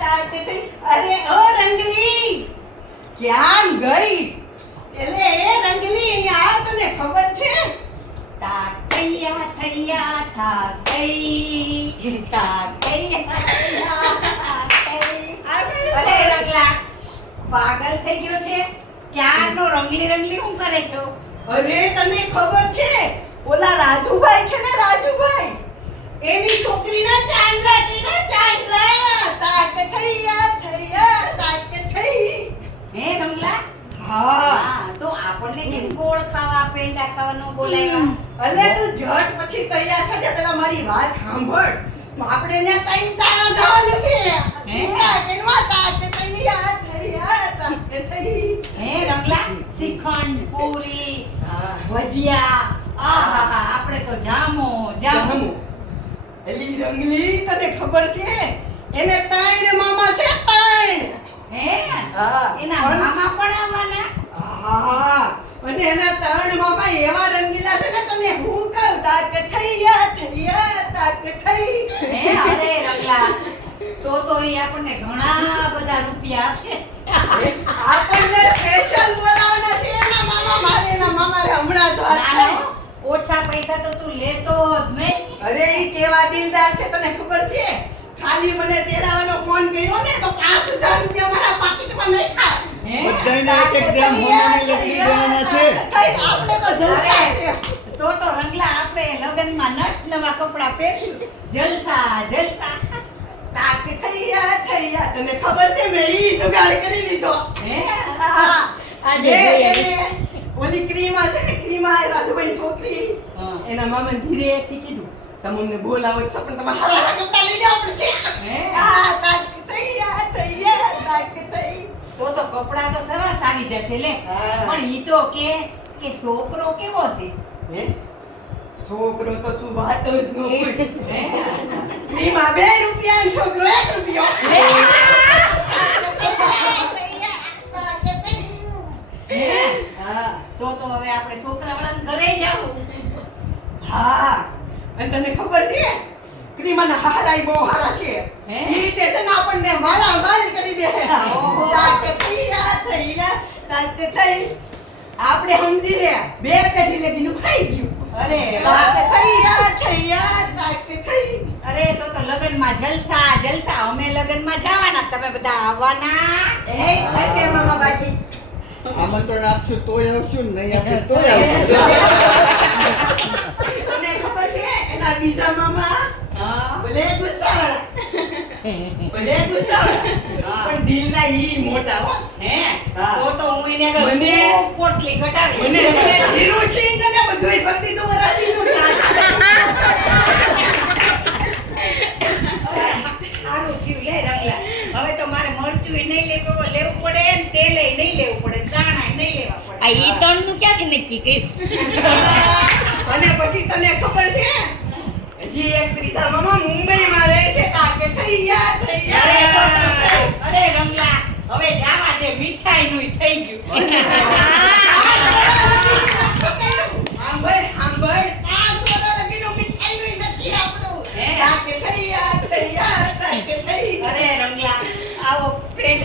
તાક થઈ. અરે ઓ રંગલી ક્યાં ગઈ? એટલે એ રંગલી યાર તને ખબર છે? તાક થૈયા થાક ગઈ. તાક થૈયા થાક ગઈ. અરે રંગલા પાગલ થઈ ગયો છે? ક્યારનો રંગલી હું કરે છો? અરે તને ખબર છે ઓલા રાજુભાઈ છે ને રાજુભાઈ એની છોકરીના ચાંદલા તાક થૈયા તાક થઈ. હે રંગલા? હા તો આપણને કેમ ગોળ ખાવા પેંડા ખાવાનું બોલાવ્યા? અલે તું ઝટ પછી તૈયાર થજે પેલા મારી વાત સાંભળ. આપણે ને ટાઈમ તારા જવાનું છે. હે? કેનવા તાક થૈયા તાક થઈ. હે રંગલા શ્રીખંડ પૂરી હા ભજીયા આહાહા આપણે તો જામો જામો. એલી રંગલી તને ખબર છે એને ત્રણ મામા છે ત્રણ. હે હા. એના મામા પણ આવવાના? હા અને એના ત્રણ મામા એવા રંગીલા છે ને તને હું કહું તાક થૈયા તાક થઈ. હે અરે રંગલા તો ઈ આપણને ઘણા બધા રૂપિયા આપશે. આપણને સ્પેશિયલ બોલાવવાના છે એના મામા મારે એના મામા હમણાં જ વાત ના, થઈ. ના, ઓછા પૈસા તો તું લેતો જ નહીં. અરે ઈ કેવા દિલદાર છે તને ખબર છે ખાલી મને તેડાવાનો ફોન કર્યો ને તો 5000 રૂપિયા મારા પાકીટમાં નાખ્યા. હે? બધાયને એક એક ગ્રામ હોનાની લકડી દેવાના છે. આપણે તો જલસા છે. તો રંગલા આપણે લગનમાં નવા કપડા પહેરશું. જલસા તાક થૈયા તને ખબર છે મેં ઈ જુગાડ કરી લીધો. હે હા આજે જે જોઈએ. એને ઓલી ક્રીમા છે ને ક્રીમા રાજુભાઈ છોકરી હા. એના મામાને ધીરેથી કીધું તમને બોલાવો છે પણ તમારે હારા કપડા લઈ જવા પડશે. હે? હા તાક થૈયા તાક થઈ. તો કપડા તો સરસ આવી જશે લે. હા. પણ ઈ તો કે છોકરો કેવો છે? હે છોકરો તો તું વાત જ ન પૂછ. હે? ક્રીમા 2 રૂપિયા અને છોકરો 1 રૂપિયો. હે? તો હવે આપણે છોકરાવાળાને ઘરે જાવું. હા અને તને ખબર છે ક્રીમાના હારાઈ બહુ હારા છે. હે? ઈ તે છે ને આપણને માલામાલ કરી દે. ઓહો. તાક થૈયા થઈ. આપણે સમજી લે 2 પેઢી લગીનું થઈ ગયું. અરે તાક વાહ. થૈયા તાક થઈ. અરે તો લગનમાં જલસા અમે લગનમાં જવાના તમે બધા આવવાના. એ કઈ મામા બાકી આમંત્રણ આપશું તોય આવશું ને નહીં આપીએ તોય આવશું. તને ખબર છે એના બીજા મામા હા. ભલે ગુસ્સાવાળા પણ દિલના ઈ મોટા હો. હે? હા. તો હું એને આગળ મને- ખૂબ પોટલી ઘટાડી. મને છે ને જીરું સિંગ અને બધુંય ભરી દીધું વરાજીનું શાક. સારું થયું લે રંગલા. હવે તો મારે મરચુંય નહીં લેવું પડે ને તેલેય નહીં લેવું પડે દાણાય નહીં લેવા પડે. આ ઈ ત્રણનું ક્યાંથી નક્કી કર્યું? અને પછી તને ખબર છે હજી એક ત્રીજા મામા મુંબઈમાં રહે છે તાકે થૈયા અરે રંગલા હવે જાવા દે મીઠાઈનું થઈ ગયું. સાંભળ 5 વર્ષ લગીનું મીઠાઈનું નથી આપણું. હે? તાકે થૈયા તાકે થઈ. અરે રંગલા આવો પેટ